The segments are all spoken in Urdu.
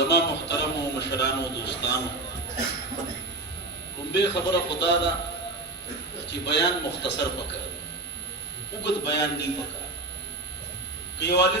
زما محترم و مشران و دوستان کوم به خبره خدا دا چې بیان مختصر پکار وګد بیان نه پکار کيواله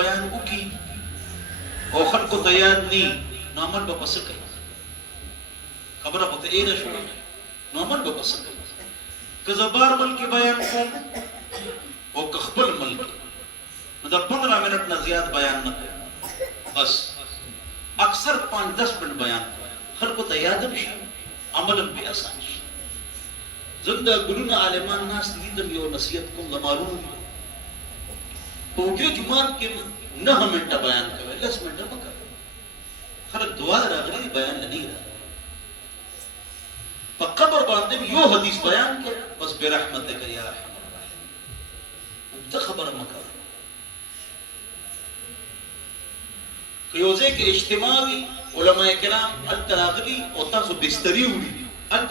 بیان وکي او خلکو تیار ني نامن به پس کوي خبره پته اې نه شو نامن به پس کوي که زبار ملک بیان کوم او خپل ملک نو دا 15 منٹ نه زیات بیان نه کوي بس اکثر 5-10 منٹ بیان ہر کو تیار نشي عمل به آسان شي زنده ګلونه عالمان ناس دي د یو نصیحت کوم زمارون په دې جمعات کې 9 منټه بیان کوي 10 منټه وکړه خلک دعا راغلي بیان نه دی په قبر باندې یو حدیث بیان کړ بس برحمتک یا ارحم الراحمین د خبر مکه یوځه کې اجتماعي علماء کرام التراغلی او تاسو بستری وړي انت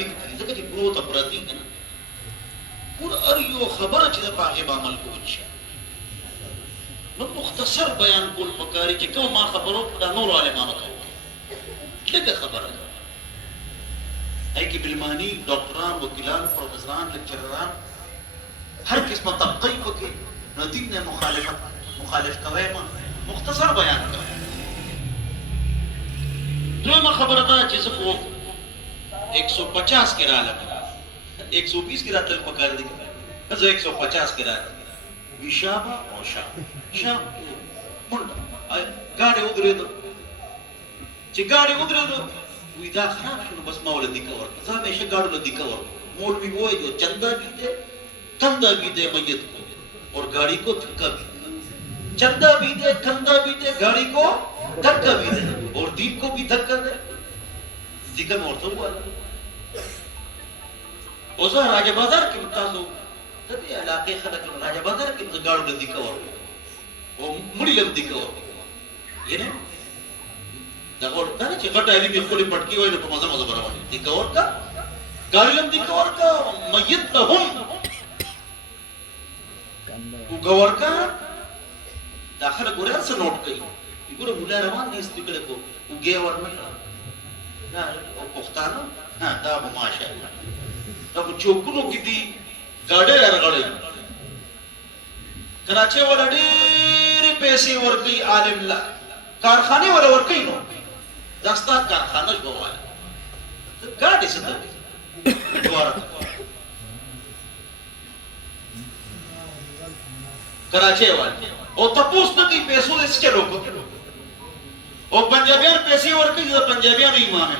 ټیک دي ځکه چې پروت اپرادی کنه ور ار یو خبره چې په هغه عمل کوي نو مختصر بیان کول پکاري چې کوم ما خبرو په نور علماء کوي دغه خبره اې کې بلمانی ډاکټران وکیلان پروفیسوران لیکچرران هر قسمه تحقیق وکړي نو دین نه مخالف کوي مختصر بیان کوي دویمه خبره ده چې زه خو 150 کې رااله 120 کې راتل پکار دي زه 150 کې رااله وشابه او شاب منډه ګاډي ودرېدو چې ګاډي ودرېدو وی دا خراب شو بس مولد دي کور زه همیشه ګاډو دي کور مولوی وای جو چندا بھی دے میت کو اور گاڑی کو دھکا بھی دے چندا بھی دے کندھا بھی دے گاڑی کو دھکا بھی دے اور دین کو بھی دھکا دے ذکر میں عورتوں کو اوزا راجہ بازار کی متاسو تبھی علاقے خلق راجہ بازار کی گاڑو لدی کور وہ مڑی لدی کور یہ نا دغور دا نه چې غټه علي په خپل پټکی وای نو په مزه مزه براوي دي کور کا گاڑی لدی کور کا میت لهم وګور کا داخله ګورل څه نوٹ کوي ګوره مولا روان دي استقلال کو وګي ورنه دا او پښتانه ها دا ماشاءالله دا چوکونو کې دي گاډي راغړي کراچي ولا ډېر پیسې ورکي عالم لا کارخانه ولا ورکي نو داستا کارخانه جوړه گاډي څه ده کراچي والے او تپوس ته کی پیسو دې څه لوکو او پنجابیان پیسې ورکي دا پنجابیان امام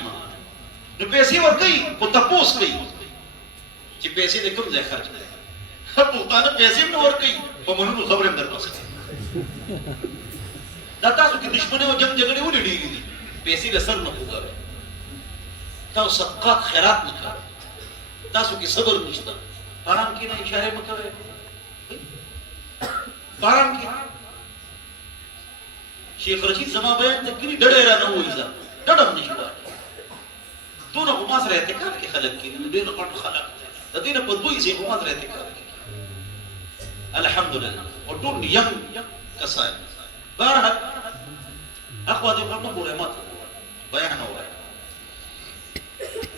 نو پیسې ورکي او تپوس کوي چې پیسې دې کوم ځای خرج کړي په تاسو پیسې نو ورکي په منو خبره هم درپاسه دا تاسو کې دښمنه او جنگ جګړه ولې ډیږي پیسې له سر نه وګورئ تاسو صدقات خیرات نه کوئ تاسو کې صبر نشته حرام کې نه اشاره مکوئ باران کې شیخ رشید زما بیان تکری ډډه را نه وایي ځه ډډم نشو دونه په ما سره اعتکاف کې خلک کې ډېر غټ خلک د دې په دوی سي په ما سره اعتکاف کې الحمدلله او ټول یم کسای بهر اخو دې په موږ مات بیان نه وایي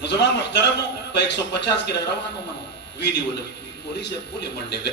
نو زما محترم په 150 کې روانو منو ویډیو له پولیس په پولیس منډه به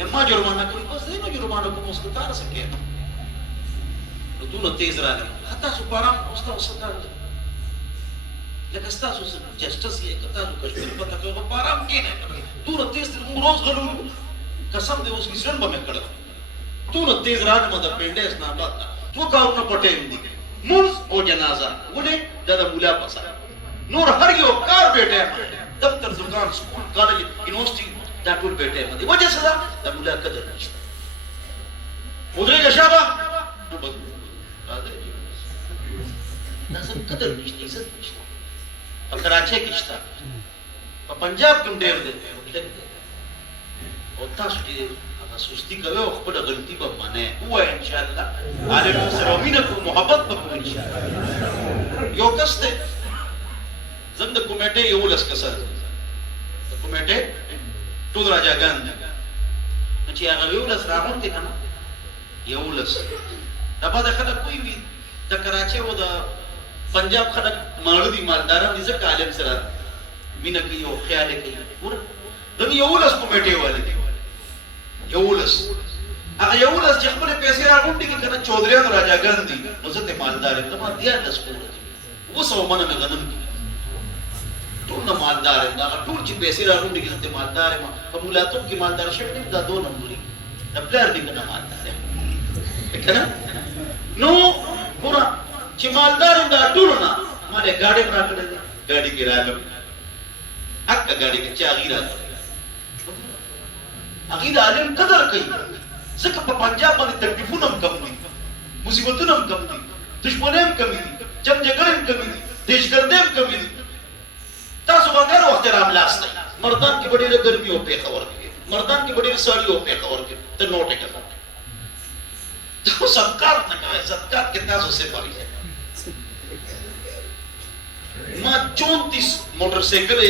اما جرمانه کوي بس دې جرمانه کوم مستطار سکے نو دونه تیز راغلی حتی سو پارام اوستا وسکار لکه تاسو جسټس یې کته نو کشمیر په تاسو پارام کې نه دونه تیز روز غلو قسم دې اوس کیسن به کړه دونه تیز راغلی مده پینډه اسنا بات تو کارونه پټې دي مرز او جنازه ولې د مولا پسا نور هر یو کار بیٹه دفتر دکان سکول کالج یونیورسيټي دا ټول بیٹه باندې وجه څه ده د مولا قدر نشته مدري شابه نو بد راځي لازم قدر نشته عزت نشته په کراچۍ کې شته په پنجاب کې ډېر دی او تاسو چې هغه سستی کوي او خپل غلطي به منئ ووایئ ان شاء الله عالم سره مینه کوو محبت به کوو ان شاء الله یو کس دی زم د کمیټې 11 کسه د کمیټې ټول راجاګان دي نو چې هغه 11 راغونډي که نه 11 دا به د خلک کوی وي د کراچۍ او د پنجاب خلک ماړه دي مالداران دي ځکه عالم سره مینه کوي او خیال یې کوي دغه 11 کمیټې والے دي 11 هغه 11 چې خپل پیسې راغونډي کې کنه چودریان راجاګان دي نو ځکه مالدار دي ما 10 کور دي وسو منه غنم ټول مالدار دي دا ټول چې پیسې راغونډي کې ځکه مالدار ما په مولاتو کې مالدار شوی دي دا 2 نمبرې د پلار دي کنه مالدار کنه نو ګور چې مالدار دا ټول نه مالې ګاډي برا کړې ګاډي کې راغلم حق ګاډي کې چا غیرا اغه عالم قدر کوي ځکه په پنجاب باندې تکلیفونه هم کم دي مصیبتونه هم کم دي دشمنه هم کم دي جنگ جګړه هم کم دي دهشتګردي هم کم دي تاسو باندې وخت رام لاسته مردان کې ډېره ګرمي او په خبر کې مردان کې ډېره سړی او په خبر کې ته نوټه کړه تو صدقات نه کوي صدقات کې تاسو څه پاري ما 34 موټرسایکل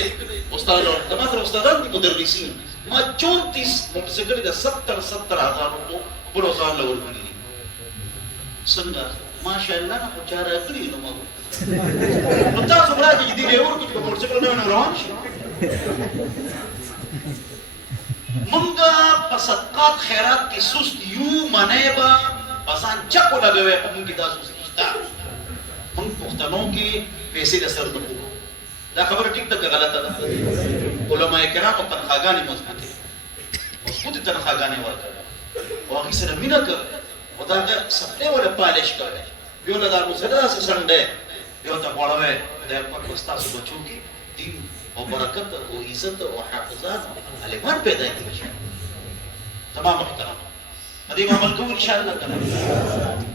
استاد او تمام استادان دي مدرسین ما 34 موټرسایکل د 70 هزار کو پروزان لور کړی څنګه ماشاءالله نه چار کړی نو ما نو تاسو راځي دې له ور کې موټرسایکل نه روان شي مونږه په صدقات خیرات کې سست یو منیبا پسان چکو لګوي په مونږ کې تاسو سشتا مونږ پښتنو کې پیسې د سر دغو دا خبره ټیک ده غلطه ده علماء کرام په تنخواګانې مضبوطه تنخواګانې ورکړه او هغه سره مینا کړ او دا سپلې ولا پالش کړ یو له دا مسله سره یو ته وړوي د په تاسو بچو کې دین او برکت او عزت او حافظات علمان پیدا کیږي تمام محترم دې عمل کوو ان شاء الله تعالی